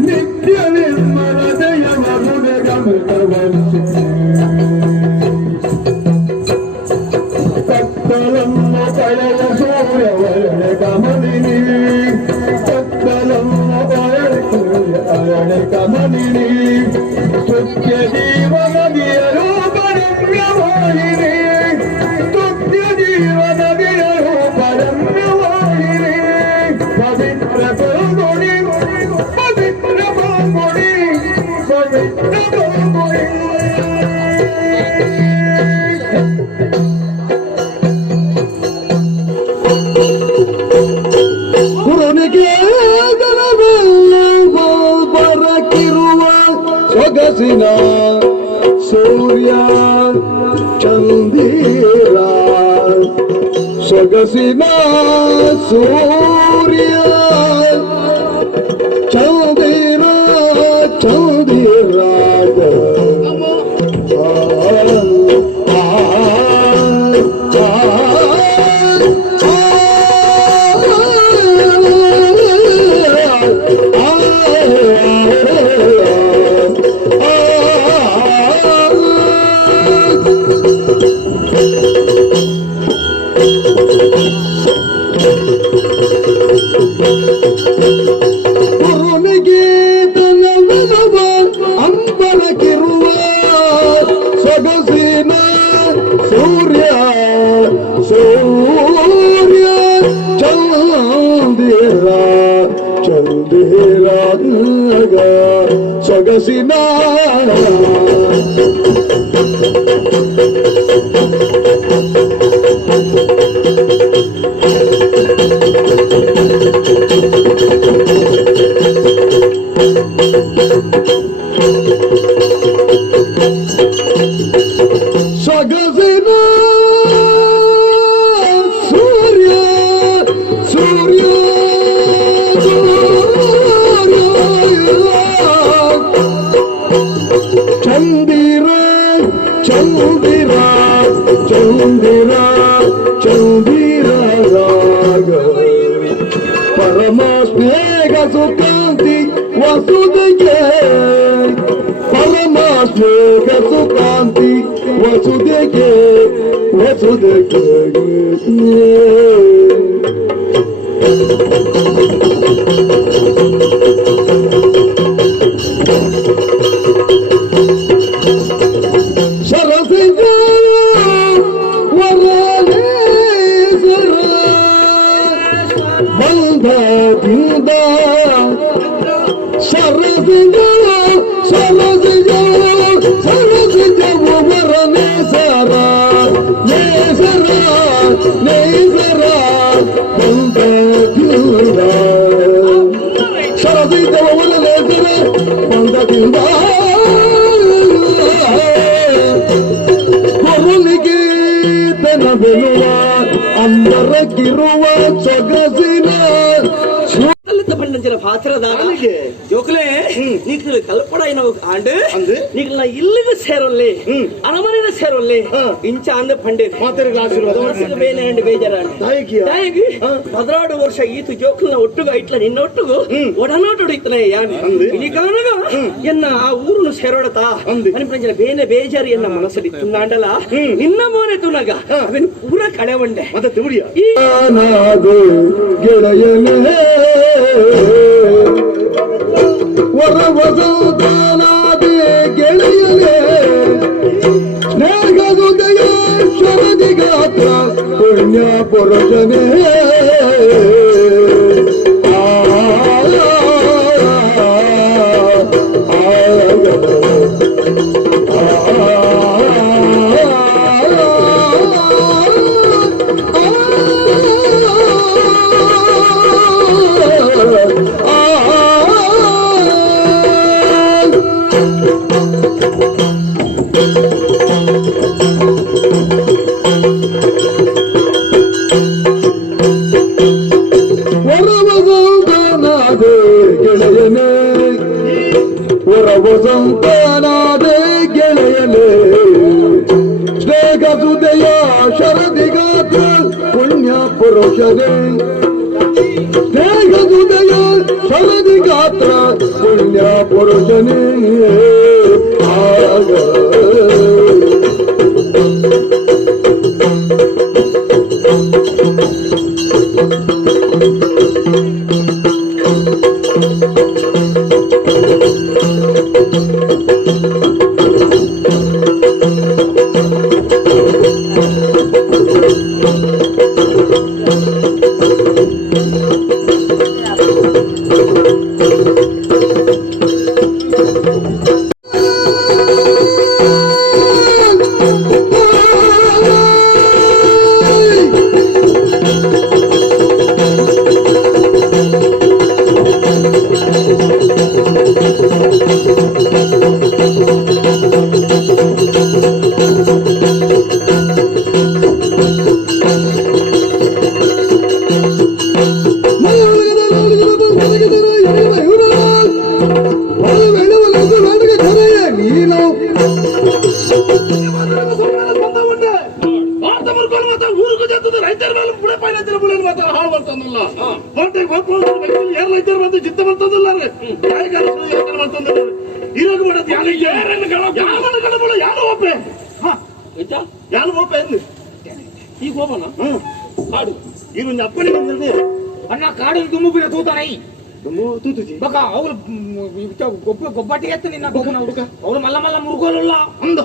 ನಿತ್ಯ ನಿರ್ಮಲತೆಯ ಮಧುರಗಮೃತವಂಶಿ ಕತ್ತಲನ್ನು ಕಳೆಯ ಸೂರ್ಯವರ್ಣ ಕಮಲಿನಿ ಕತ್ತಲನ್ನು ಅರಳೆ ಕಮಲಿನಿ ಸತ್ಯ ಜೀವನದಿಯ ರೂಪರಮ್ಯವಾಹಿನಿ ಸತ್ಯ ಜೀವನದಿಯ ರೂಪರಮ್ಯವಾಹಿನಿ ಪವಿತ್ರ ಪರಮುನಿ ಪವಿತ್ರ ಪರಮುನಿ ಪವಿತ್ರ ಪರಮುನಿ ಗುರುನಿಗೆ ಬರಕಿರುವ ಸೊಗಸಿನ ಸೂರ್ಯ ಚಂದಿರ ಸೊಗಸಿನ ಸೂರ್ಯ ಚಂದಿರ ಚಂದಿರ ಗುರುನಿಗೆ ತನವನವ ಅಂಬರಕ್ಕಿರುವ ಸೊಗಸಿನ ಸೂರ್ಯ ಸೂರ್ಯ ಚಂದಿರ ಚಂದಿರ ಸೊಗಸಿನ ಸೊಗಸಿನ ಸೂರ್ಯ ಸೂರ್ಯ ಚಂದಿರ ಚಂದಿರ ಚಂದಿರ ಚಂದಿರ ಪರಮ ಸ್ನೇಹ ಸುಕಾಂತಿ ವಸುದೆಗೆ ಪರಮ ಸ್ನೇಹ ಸುಕಾಂತಿ ವಸುದೆಗೆ ವಸುದೆಗೆ ಸರಸಿಜ ವರಲೇಸರ ಬಂಧದಿಂದ ಸರಸಿಜ ಸರಸಿಜ ಸರಸಿಜ ವರನೇಸರ ನೇಸರ ನೇಸರ ಬಂಧದಿಂದ ಸರಸಿಜ ವರನೇಸರ ಬಂಧದಿಂದ ಗುರುನಿಗೆ ತನವೆನುವ ಅಂಬರಕ್ಕಿರುವ ಸೊಗಸಿನ பஞ்சல பாத்திரதானா ஜோக்கலே நீக்கு கல்படா இன ஆண்டு நீக்கு இல்லுக்கு சேரொல்லே அரமனையில சேரொல்லே ಇಂಚ ಅಂದ ಪಂಡೆ ಮಾತರಿಗೆ ಆಶೀರ್ವಾದ ವರ್ಷದ ಬೇನೆ ಅಂಡ್ ಬೇಜಾರ ತಾಯಿಗೆ 16 ವರ್ಷ ಈತು ಜೋಕಲ್ನ ಒಟ್ಟುಗ ಇಟ್ಲ ನಿನ್ನ ಒಟ್ಟುಗು ಒಡನಾಟೋಡು ಇತ್ತನೆ ಯಾನ್ ಇನಿಗಾನಗ ಎನ್ನ ಆ ಊರುನು ಸೇರೋಡತಾ ಅನಿ ಪಂಜಲ ಬೇನೆ ಬೇಜಾರಿ ಎನ್ನ ಮನಸ್ಸಲ್ಲಿ ತುನ್ನಾಂಡಲ ನಿನ್ನ ಮೋನೆ ತುನಗ ಅವನ್ ಪೂರ ಕಳೆವಂಡೆ ಮತ್ತೆ ತುಡಿಯ ಈ ನಾದು ಗೆಳೆಯನೇ ವರವಸೌತನಾದೆ ಗೆಳೆಯನೇ ಸ್ನೇಹದುದಯ ಶರದಿಗಾತ್ರ ಪುಣ್ಯ ಪುರುಷನೇ ವರವಸಂತನಾದೆ ಗೆಳೆಯನೇ ಸ್ನೇಹಸುದಯ ಶರದಿಗಾತ್ರ ಪುಣ್ಯ ಪುರುಷನೇ ಸ್ನೇಹಸುದಯ ಶರದಿಗಾತ್ರ ಪುಣ್ಯ ಪುರುಷನೇ ಆಗ ಈಗ ಹೋಗೋಣ ಕಾಡು ಇರು ಅಪ್ಪನೇ ಬಂದಿರದೆ ಅಣ್ಣ ಕಾಡು ದುಮ್ಮು ಬಿಡ ತೂತಾನೈ ತೂತುಜಿ ಬಕ ಅವ್ರು ಗೊಬ್ಬಟ್ಟಿ ಎತ್ತ ನಿನ್ನ ಗೊಬ್ಬನ ಹುಡುಗ ಅವ್ರು ಮಲ್ಲ ಮಲ್ಲ ಮುರುಗೋಲುಲ್ಲ ಅಂದ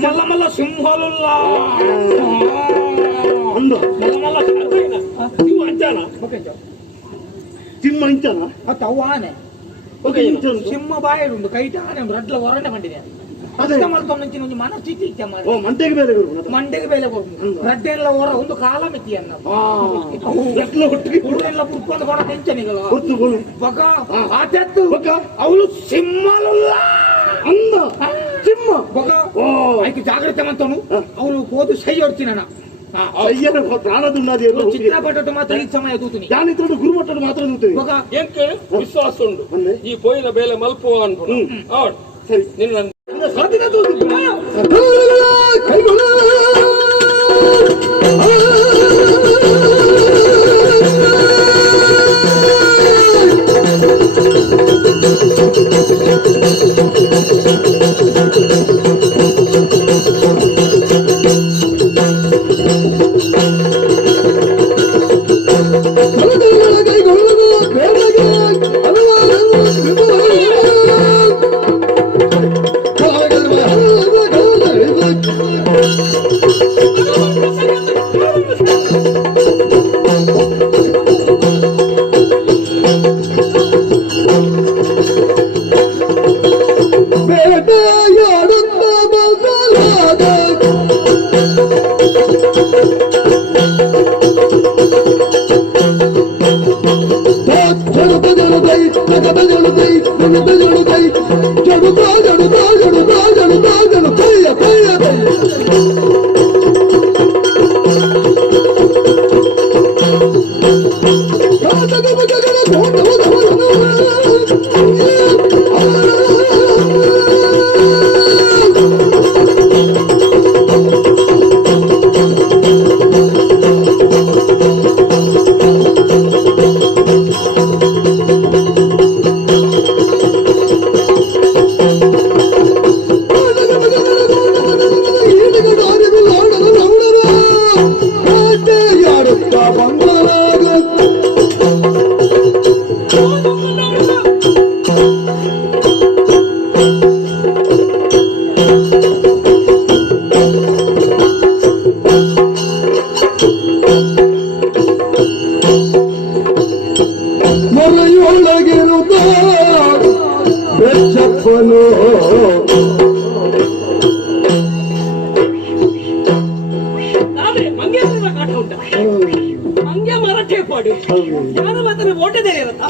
ಮಲ್ಲ ಮಲ್ಲ ಸಿಂಹಲುಲ್ಲ ಅಂದ ಮಲ್ಲ ಮಲ್ಲ ಸಿಂಹ ಅಂಚಾನ ಸಿಂಹ ಅಂಚಾನ ಮತ್ತೆ ಅವು ಆನೆ ಸಿಂಹ ಬಾಯಡುಂಡು ಕೈಟ ಆನೆ ರಡ್ಲ ಹೊರನೆ ಬಂದಿದೆ నుంచి మన చీటీ ఓ మంటకి ಬೇರೆ ಮಂಡೆಗೆ ಬೇಲೆ ರಡ್ಡೆಲ್ಲ ಹೊರ ಒಂದು ಕಾಲ ಮಿತಿ ಅನ್ನ ಊರೆಲ್ಲ ಕುಡ್ಕೊಂಡು ಕೊಡ ಟೆನ್ಷನ್ಗಳು ಅವಳು ಸಿಂಹಲುಲ್ಲ ಅಂದ ಸಿಂಹ ಆಯ್ಕೆ ಜಾಗ್ರತೆ ಮಂತವನು ಅವಳು ಹೋದು ಸೈ ಹೊಡ್ತೀನಣ್ಣ ಪ್ರಾಣದುನ್ನಾದಿ ಚಿತ್ರಪಟ್ಟು ಮಾತ್ರ ಈ ಸಮಯ ದೂತೀನಿ ಯಾನಿದ್ರು ಗುರುಮಟ್ಟಲು ಮಾತ್ರ ದೂತೀನಿ ಎಂಕೆ ವಿಶ್ವಾಸ ಉಂಡು ಈ ಪೋಯಿನ ಬೇಲೆ ಮಲ್ಪುವ ಅನ್ಕೊಂಡು ಸರಿ ನಿನ್ನ ಸಾಧಿನ ದೂತೀನಿ ಕೈಗೊಳ್ಳ ಮಂಗೆ ಮರಕ್ಕೆ ಪಾಡು ಯಾರ ಮಾತ್ರ ಓಟದೇ ಇರತ್ತ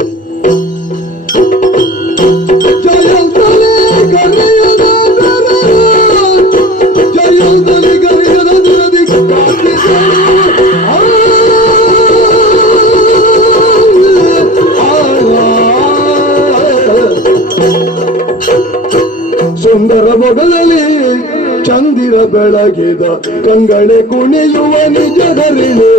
ಸುಂದರ ಮೊಗಲಲ್ಲಿ ಚಂದಿರ ಬೆಳಗಿದ ಕಂಗಳೆ ಕುಣಿಯುವ ನಿಜದರಿಣೆ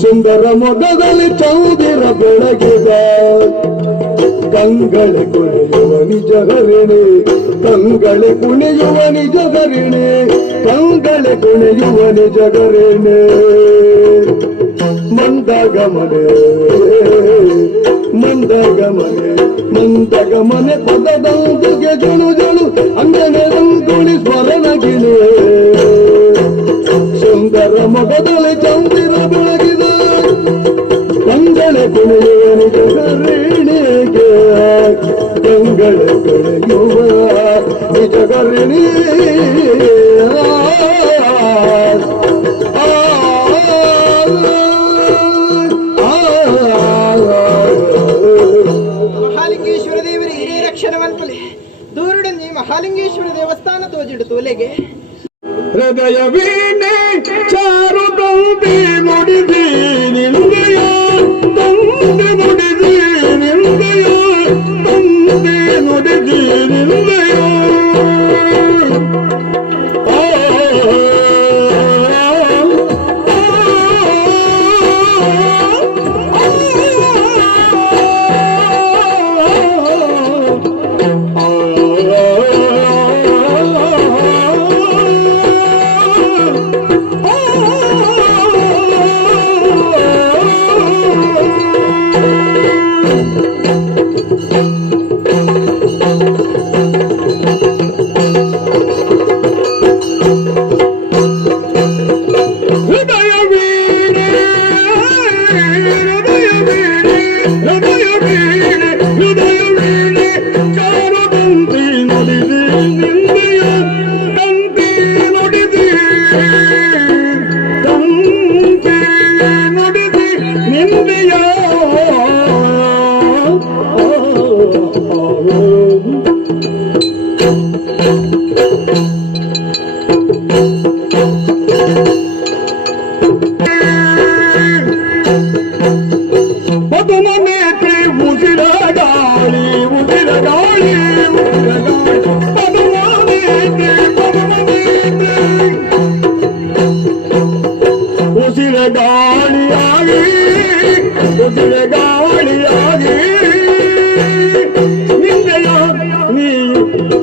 ಸುಂದರ ಮೊಗದಲ್ಲಿ ಚೌದಿರ ಬೆಳಗಿದ ಕಂಗಳೆ ಕುಣಿಯುವ ನಿಜ ಹರಿಣಿ ಕಂಗಳೆ ಕುಣಿಯುವ ನಿಜ ಹರಿಣಿ ಕಂಗಳೆ ಕುಣಿಯುವ ನಿಜ ಹರಿಣಿ ಮಂದಗಮನೆ ಮಂದಗಮನೆ ಮಂದಗಮನೆ ಪದದೊಂದಿಗೆ ಜಣು ಜಣು ಅಂಗನೆ ರಂಗುಳಿ ಸ್ವರನಗಿಣೆ ಸುಂದರ ಮೊಗದಲ್ಲಿ ಚೌದಿರ ಬೆಳಗಿದ ಕಂಗಳೆ ಕುಣಿಯುವ ನಿಜ ಹರಿಣಿಗೆ ಕಂಗಳೆ ಕುಣಿಯುವ ನಿಜ ಹರಿಣಿ ಮಹಾಲಿಂಗೇಶ್ವರ ದೇವರ ಹಿರಿಯ ರಕ್ಷಣವಂತಲೆ ದೂರುಡಂಜಿ ಮಹಾಲಿಂಗೇಶ್ವರ ದೇವಸ್ಥಾನ ತೋಜಿಡು ತೋಲೆಗೆ ಹೃದಯ ವೀಣೆ ಚಾರು ತಂದೆ ನುಡಿದಿ ನಿಂದೆಯ ತಂದೆ ನುಡಿದಿ ನಿಂದೆಯ ತಂದೆ ನುಡಿದಿ ನಿಂದೆಯ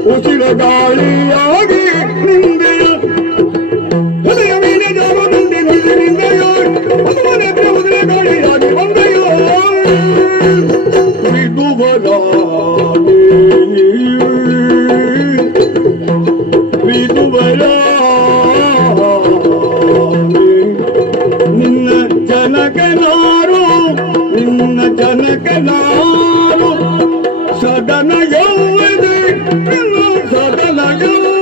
ಉಸಿರ ಗಾಳಿಯಾಗಿ ನಿಂದೆಯ ಹೃದಯ ವೀಣೆ ಜಾವದಂತೆ ನಿಂದೆ ನಿಂದೆಯ ಮದುವನೆ ಉಸಿರ ಗಾಳಿಯಾಗಿ ಬಂದೆಯ ನಿನ್ನ ಜನಕನಾರು ನಿನ್ನ ಜನಕನಾರು ಸದನ ಯೌವನೆ ಸದನ ಯೌವನೆ